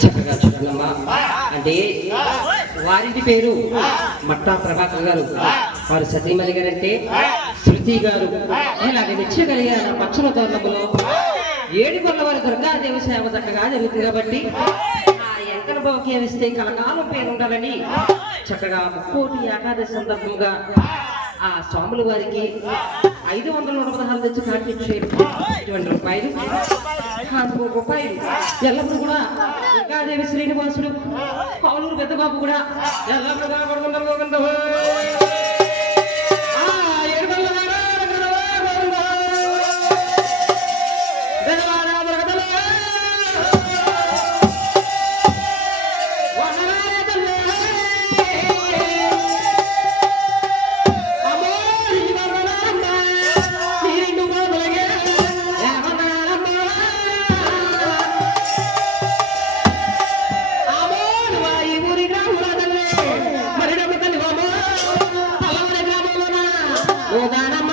చక్కగా చెప్పనమ్మా అంటే వారింటి పేరు మట్టా ప్రభాకర్ గారు. వారు సతీమణి గారు అంటే శృతి గారు. ఇలాగ మెచ్చగలిగారు పక్షుల తోరణములో ఏడుకొండ వారి దుర్గాదేవి సేవ చక్కగా జరుగుతుంది కాబట్టి ఆ కేవిస్తే కలకాలం పేరు ఉండాలని చక్కగా ముక్కోటి ఏకాదశి సందర్భంగా ఆ స్వాముల వారికి ఐదు వందల పదహారు తెచ్చి కాటించారు ఇటువంటి రూపాయలు నాలుగు రూపాయలు. ఎల్లప్పుడు కూడా దుర్గాదేవి శ్రీనివాసుడు పౌలుడు పెద్దబాబు కూడా ఎల్లప్పుడు Rodana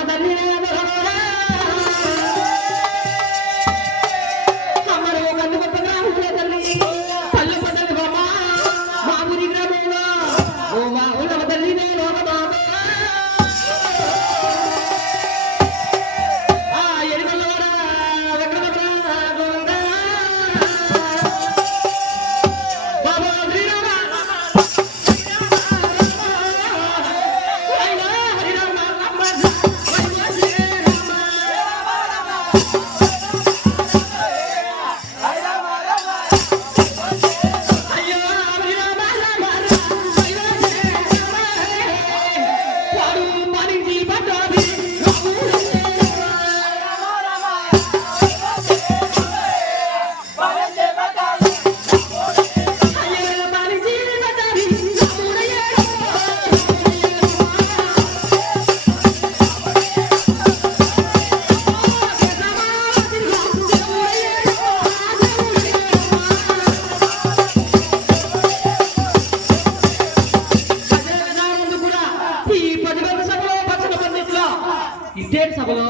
సభలో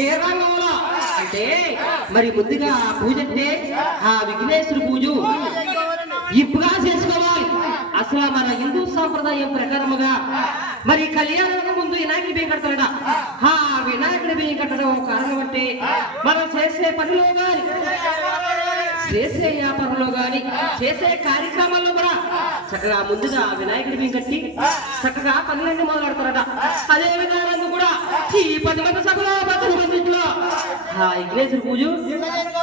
ఏ రంగంలో అంటే మరి ముందుగా పూజ అంటే ఆ విఘ్నేశ్వర పూజ. ఇప్పుగా చేసుకోవాలి అసలు మన హిందూ సాంప్రదాయం ప్రకారముగా మరి కళ్యాణం ముందు వినాయకుడి బియ్యం కడతాడట ఆ వినాయకుడి బియ్యం కట్టడం కారణం అంటే మనం చేసే పనిలో కానీ చేసే వ్యాపారంలో గాని చేసే కార్యక్రమాల్లో కూడా చక్కగా ముందుగా వినాయకుడి బియ్యం కట్టి చక్కగా పనులన్నీ మొదలెడతారట. అదే విధంగా ఈ పది మంది సభలో పది మందిలో ఆ విఘ్నేశ్వర పూజ ఇప్పుగా చేసుకోవాలి నా